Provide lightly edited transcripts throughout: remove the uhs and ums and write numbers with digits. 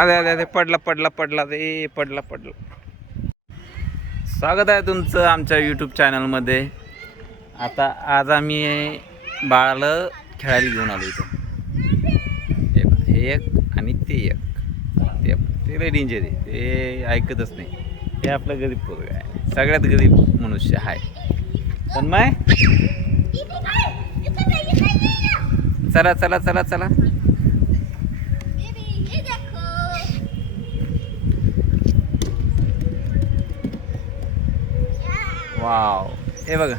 अरे अरे अरे पडला पडला पडला रे पडला पडला. स्वागत आहे तुमचं आमच्या यूट्यूब चॅनलमध्ये. आता आज आम्ही बाळाला खेळायला घेऊन आलो इथं. हे एक आणि ते एक. ते लय डेंजर आहे, ते ऐकतच नाही. हे आपलं गरीब पोरग आहे, सगळ्यात गरीब मनुष्य आहे. पण माय चला चला चला चला. वाव, हे बघा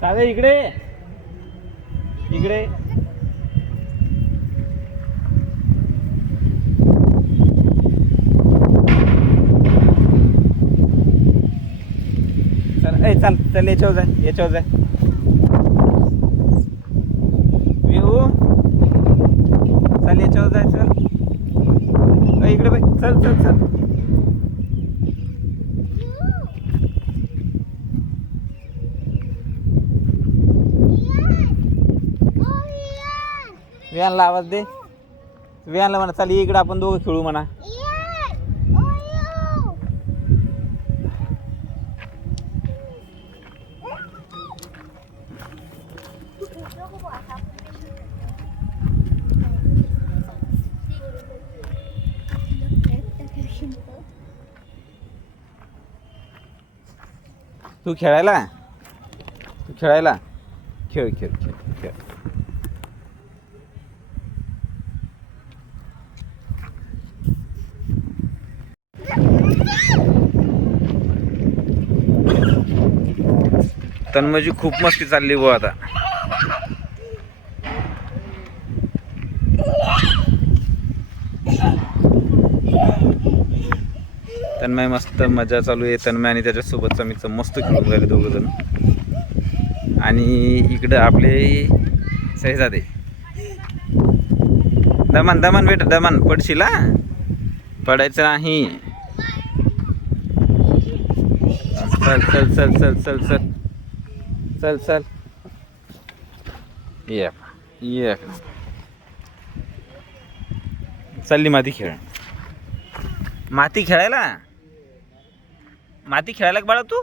काय इकडे इकडे. चल ए चल चल, याच्यावर जाय याच्यावर जाय. विहू चल याच्यावर जाय. चल इकडे बाई, चल चल चल. विहानला आवाज दे. विहानला म्हणा चाल इकडे, आपण दोघं खेळू म्हणा. तू खेळायला, तू खेळायला खेळ खेळ खेळ खेळ. तन्मयची खूप मस्ती चालली गो आता. तन्मय मस्त मजा चालू आहे. तन्मय आणि त्याच्यासोबत समीचं मस्त खेळून राहिले दोघं जण. आणि इकडं आपले शहजादे. दमन दमन बेटा दमन, पडशील हा, पडायचं नाही. चल चल चल चल चल चल चल चल. ये ये चालली माती खेळ. माती खेळायला, माती खेळायला बाळा तू.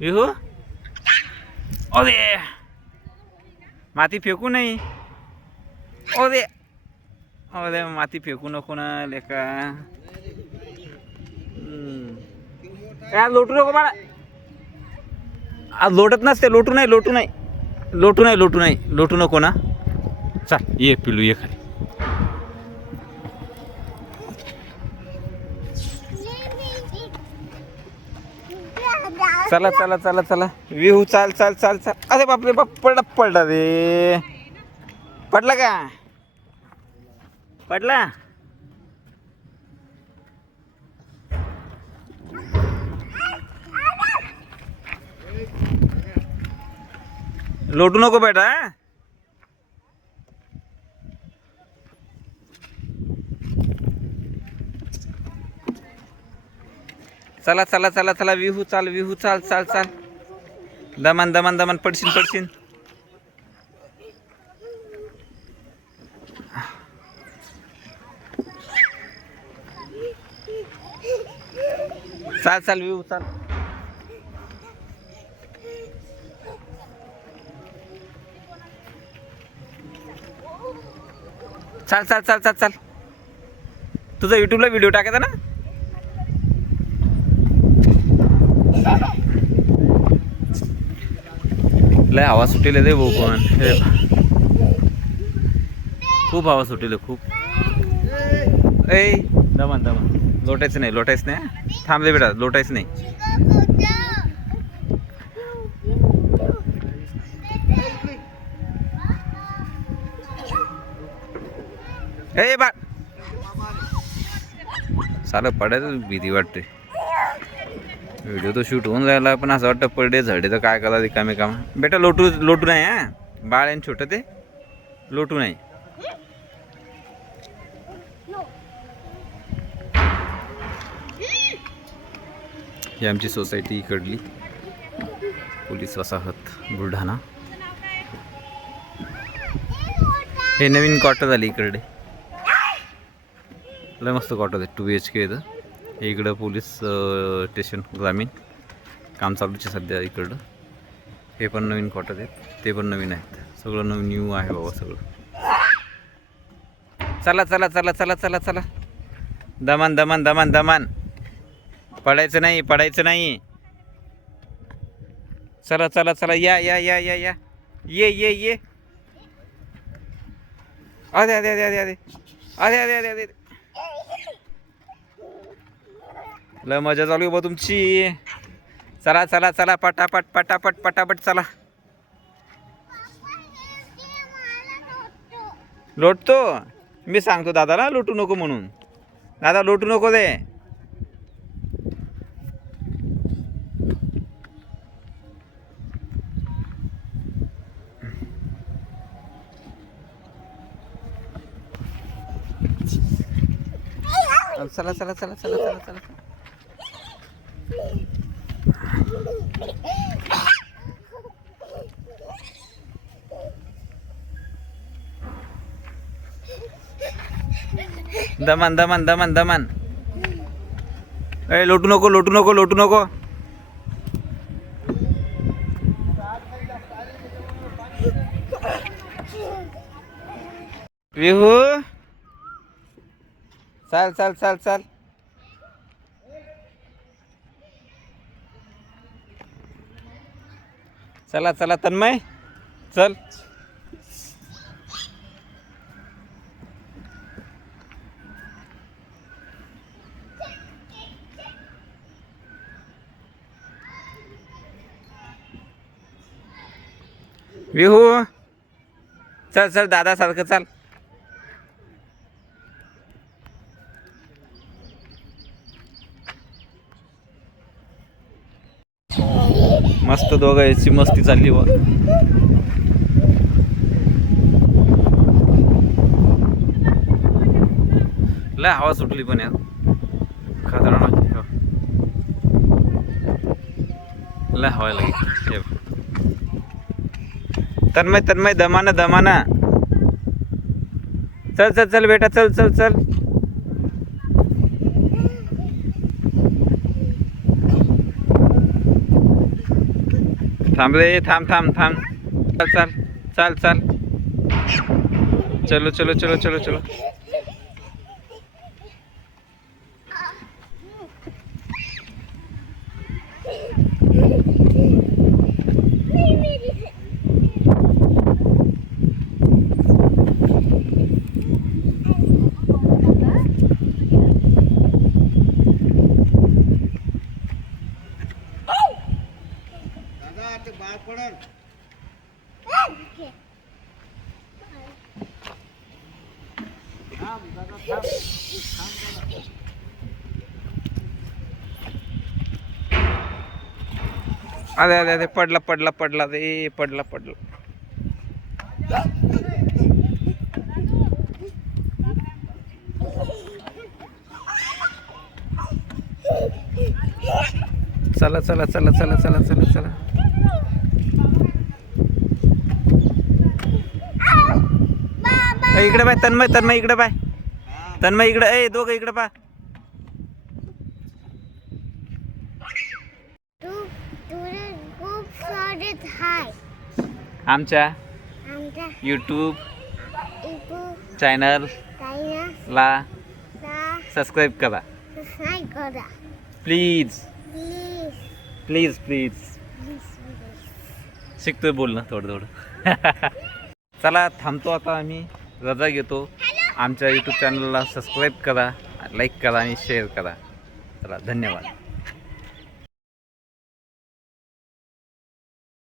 विहू अरे माती फेकू नाही. अरे अरे माती फेकू नको ना लेका. काय लोटू नको बाळा. आज लोटत नसते. लोटू नाही लोटू नाही लोटू नाही लोटू नाही लोटू नको ना. चल ये पिलू ये खाली. चला चला चला चला. विहू चाल चाल चाल चाल. अरे बापरे बाप, पडला पडला रे. पडला का, पडला. लोटू नको बेटा. चला चला चला चला. विहू चाल विहू चाल चाल चाल. दमन दमन दमन, पडशील पडशील. चाल चाल विहू चाल. चाल चाल चाल चाल चाल. तुझा यूट्यूबला व्हिडिओ टाकायचा ना. लय हवा सुटेल रे भाऊ. पण खूप हवा सुटेल खूप. ए दमन दमन, लोटायचं नाही लोटायचं नाही. थांब रे बेटा, लोटायचं नाही. ए बा सालं पडायचं भीती वाटते. व्हिडिओ तो शूट होऊन जायला, पण असं वाटतं पडे झडे तर काय करा रिकामे काम. बेटा लोटू लोटू नाही हा. बाळ आहे छोटं, ते लोटू नाही. ही आमची सोसायटी इकडली, पोलीस वसाहत बुलढाणा. हे नवीन क्वार्टर झाली इकडे, लय मस्त क्वार्टर आहे. 2 BHK इथं. हे इकडं पोलीस स्टेशन ग्रामीण काम चालूच आहे सध्या इकडं. हे पण नवीन क्वार्टर आहेत, ते पण नवीन आहेत. सगळं नवीन न्यू आहे बाबा सगळं. चला चला चला चला चला चला, दमान दमान दमान दमान, पडायचं नाही पडायचं नाही. चला चला चला, या या या या या, ये ये ये. अरे अरे अरे अरे अरे अरे अरे अरे अरे, लय मजा चालू आहे बा तुमची. चला चला चला, पटापट पटापट पटापट चला. लोटतो मी, सांगतो दादाला लोटू नको म्हणून. दादा लोटू नको दे. चला चला चला चला चला चला. दमान दमान दमान दमान. ए लोटू नको लोटू नको लोटू नको. विहू चल चल चल चल. चला चला तन्मय चल. विहू चल चल, दादा सारखं चल. मस्त दोघांची मस्ती चालली व. लय हवा सुटली पण यार, खतरनाक लय हवा लागली. तन्मय तन्मय दमाना दमाना. चल चल चल बेटा, चल चल चल. थांब रे, थांब थांब थांब. चल चल चल चल. चलो चलो चलो चलो चलो. अरे अरे अरे, पडला पडला पडला रे, पडला पडला. चला चला चला चला चला चला चला. इकडे बाय तन्मय, तन्मय इकडे बाय. तन्मय इकडे, ए दोघं इकडे पा. आमच्या यूट्यूब चॅनल ला सबस्क्राईब करा प्लीज प्लीज प्लीज. शिकतोय बोलणं थोडं थोडं. चला थांबतो आता, आम्ही रजा घेतो. आमच्या यूट्यूब चॅनलला सबस्क्राईब करा, लाईक करा आणि शेअर करा. चला धन्यवाद.